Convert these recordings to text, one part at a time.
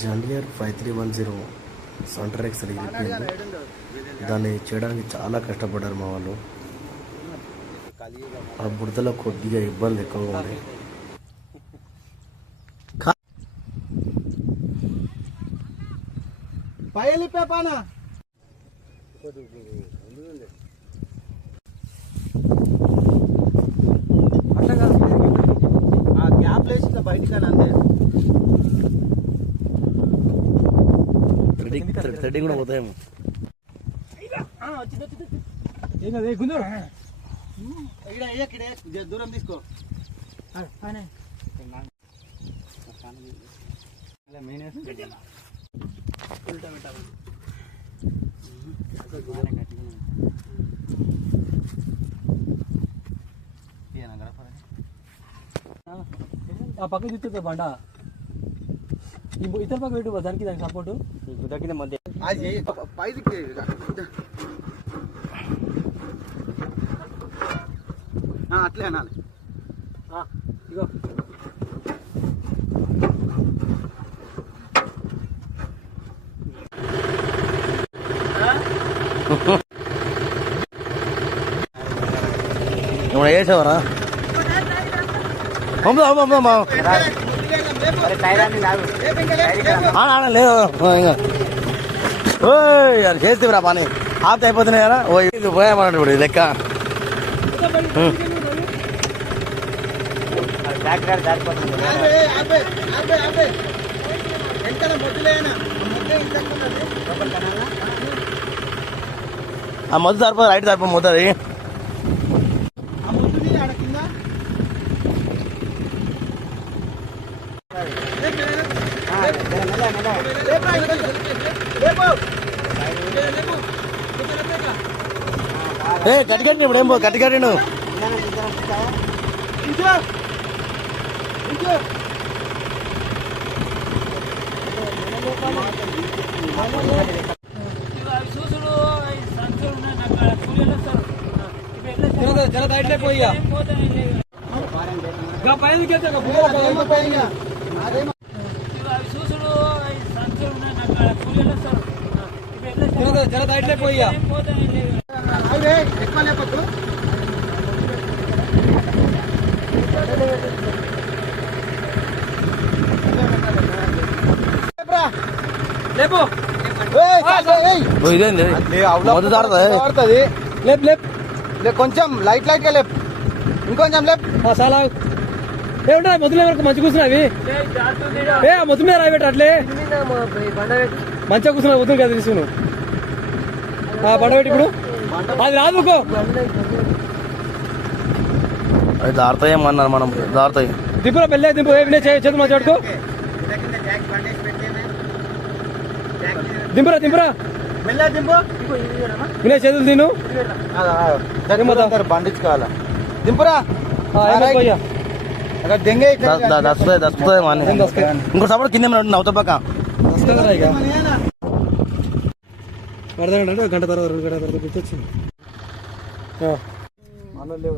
జండియర్ five three one zero సంటర్ ఎక్స్ ఇరిగిపోయింది దాన్ని చేయడానికి చాలా కష్టపడ్డారు మా వాళ్ళు. ఆ బుడతలో కొద్దిగా ఇబ్బంది ఎక్కువగా ఉంది. పైలి పేపానా. అట్లా కాదు. ఆ గ్యాప్ లేసి ఇట్లా బయటికి అంతే థ్రెడింగ్ థ్రెడింగ్ కూడా పోతాయేమో ఏం కాదు గుందరు ఇక్కడ ఇక్కడ జర దూరం తీసుకో ఆ పక్క చూస్తే బండ ఈ ఇతర పక్క పెట్టు దానికి దానికి సపోర్టు తగ్గిన మధ్య. అది పైకి అట్లే అనాలి. ఇగో. ఏమన్నా చేసావరా పంపుదా పంపుదా. లేదు ఓయ్ అది చేస్తేరా పని. ఆప్త అయిపోతున్నాయి కదా? ఓ ఇది పోయామన్నాడు ఇప్పుడు లెక్క. ఆ మొదటి సరిపోదు రైట్ సరిపోదు మొదటి ఆ మొద్దుని ఆడ కింద ఏ కట్టి ఇప్పుడు ఏం పో కట్టి నువ్వు జర బయటలే పోయి ఇక. పైన జర బయటలే పోయి ఎక్కువ లేకపోతే లేపు ఇదేంది మొదటి లేపు లేపు లే కొంచెం లైట్ లైట్గా లేపు ఇంకొంచెం లేపు ఆ చాలా ఏమంటా మొదలే వరకు మంచి కూర్చున్నావి ఏ ఆ మొత్తం మీద రాయబెట్ట అట్లే. మంచిగా కూర్చున్నా వద్దు కదా తీసుకును. ఆ బండ పెట్టి ఇప్పుడు. అది రాదు. అది దారుతాయేమన్నారు మనం. దారుతాయి దింపురా పెళ్ళే దింపు. చేతులు మంచి పట్టుకో. దింపురా దింపురా. వినయ్ చేతులు తిను. బండించుకోవాలా దింపురా. దస్తుంది దస్తుంది మన? ఇంకో సపోర్ట్ కింద నవ్వుతా పక్క. వస్తుందిరా ఇక. అర్థం గంట తర్వాత రెండు గంట తర్వాత గుర్తొచ్చింది. ఆ. అందులో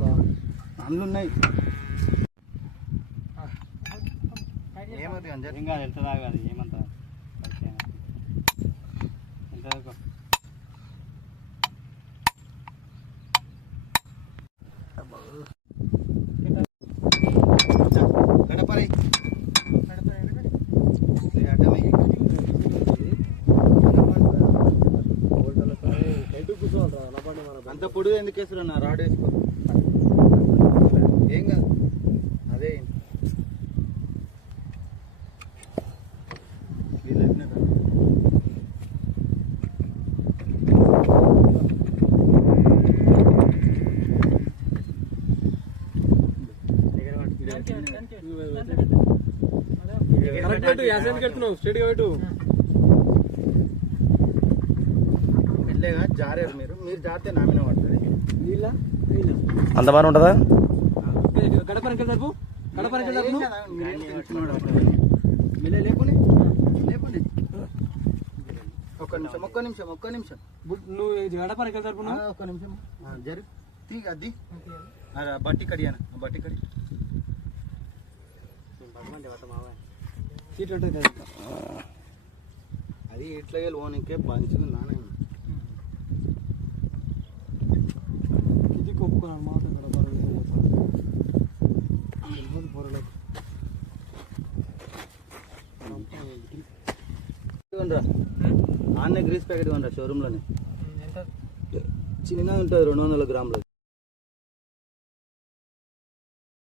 ఉన్నాయి గడపరై అంత పొడుగు ఎందుకు వేస్తున్నా రాడ్ వేసుకో. ఏం కాదు. అదే. కరెక్ట్ యాసెంట్ కడుతున్నావు స్ట్రైట్గా పెట్టు జారారు మీరు. మీరు జారితే పడుతుంది. నీళ్ళ? అంత బాగా ఉంటుందా? తరపు తరపు లేకుని లేకుని ఒక్క నిమిషం ఒక్క నిమిషం ఒక్క నిమిషం. నువ్వు గడప వెనకాల తరపు ఒక్క నిమిషం. జరి. తీ అది. ఆ, బట్టి కడియాను బట్టి కడి. సీట్ ఉంటుంది అది ఇట్లా లోనికే పంచుకుంది నానే ఇది కొప్పుకున్నాను మాట ఇక్కడ బరువు పోతాను పొరలేదు ఇవ్వండిరా ఆన్నే గ్రీస్ ప్యాకెట్ ఇవ్వండి షోరూంలోనే ఎంత చిన్నగా ఉంటుంది రెండు వందల గ్రాములు